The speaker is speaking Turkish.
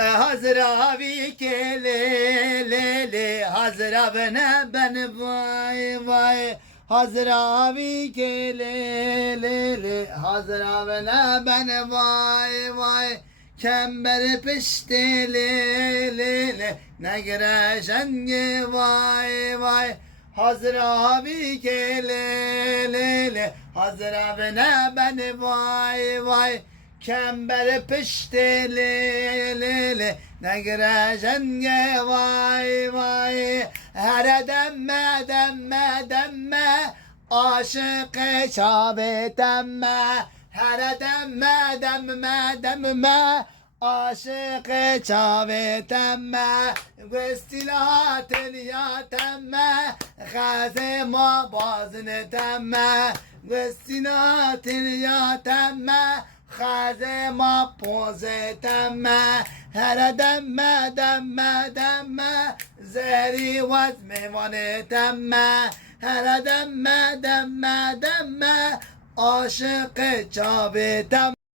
Hazravi kelele Hazravne ben vay vay Hazravi kelele Hazravne ben vay vay Kember piştelele Negreşenge vay vay Hazravi kelele Hazravne ben vay vay Kember piştelele Negreşenge vay vay Her demme demme demme Aşık-ı Kabe demme Her demme demme demme Aşık-ı Kabe demme Vestilatın ya demme Gazema bazını demme Vestilatın ya demme Khazema poze demme Her demme demme demme Zehri vaz meyvane demme Her demme demme demme Aşık-ı Kabe demme